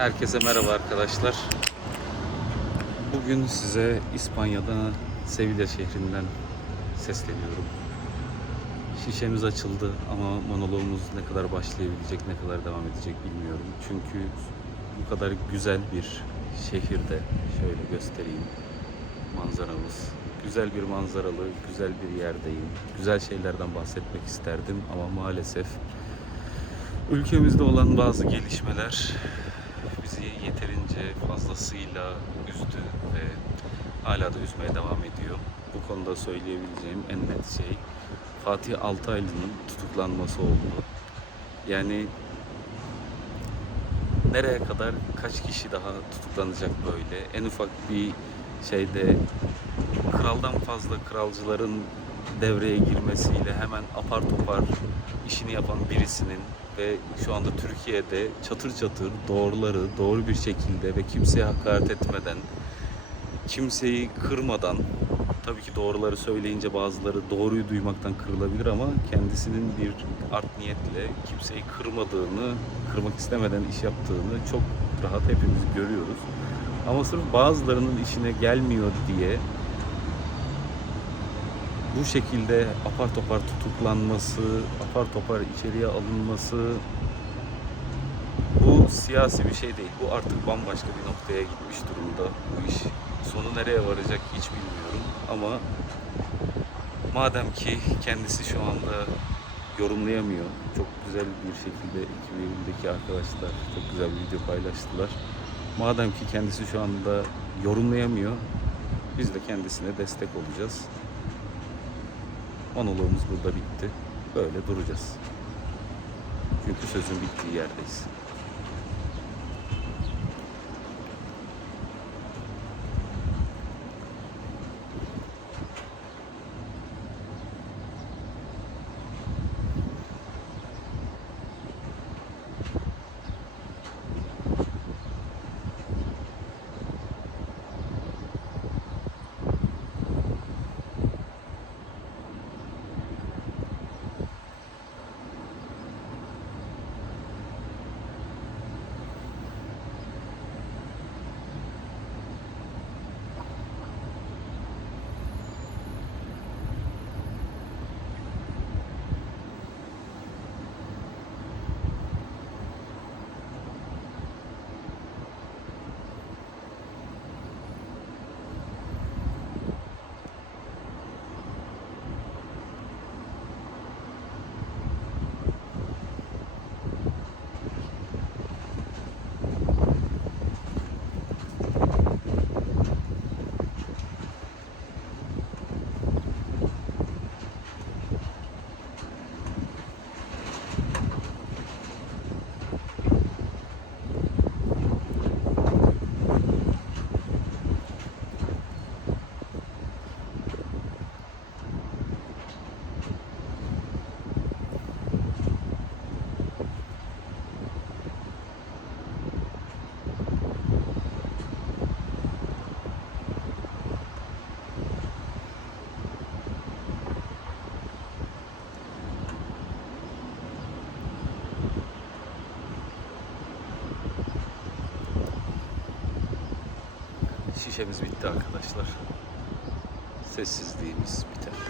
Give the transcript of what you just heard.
Herkese merhaba arkadaşlar. Bugün size İspanya'da Sevilla şehrinden sesleniyorum. Şişemiz açıldı ama monologumuz ne kadar başlayabilecek, ne kadar devam edecek bilmiyorum. Çünkü bu kadar güzel bir şehirde şöyle göstereyim manzaramız. Güzel bir manzaralı, güzel bir yerdeyim. Güzel şeylerden bahsetmek isterdim ama maalesef ülkemizde olan bazı gelişmeler fazlasıyla üzdü ve hala da üzmeye devam ediyor. Bu konuda söyleyebileceğim en net şey Fatih Altaylı'nın tutuklanması oldu. Yani nereye kadar kaç kişi daha tutuklanacak böyle? En ufak bir şeyde kraldan fazla kralcıların devreye girmesiyle hemen apar topar işini yapan birisinin ve şu anda Türkiye'de çatır çatır doğruları doğru bir şekilde ve kimseye hakaret etmeden, kimseyi kırmadan tabii ki doğruları söyleyince bazıları doğruyu duymaktan kırılabilir ama kendisinin bir art niyetle kimseyi kırmadığını, kırmak istemeden iş yaptığını çok rahat hepimiz görüyoruz. Ama sırf bazılarının işine gelmiyor diye bu şekilde apar topar tutuklanması, apar topar içeriye alınması bu siyasi bir şey değil. Bu artık bambaşka bir noktaya gitmiş durumda bu iş. Sonu nereye varacak hiç bilmiyorum ama madem ki kendisi şu anda yorumlayamıyor. Çok güzel bir şekilde ekibindeki arkadaşlar çok güzel bir video paylaştılar. Madem ki kendisi şu anda yorumlayamıyor, biz de kendisine destek olacağız. Monologumuz burada bitti. Böyle duracağız. Çünkü sözün bittiği yerdeyiz. Şişemiz bitti arkadaşlar. Sessizliğimiz biter.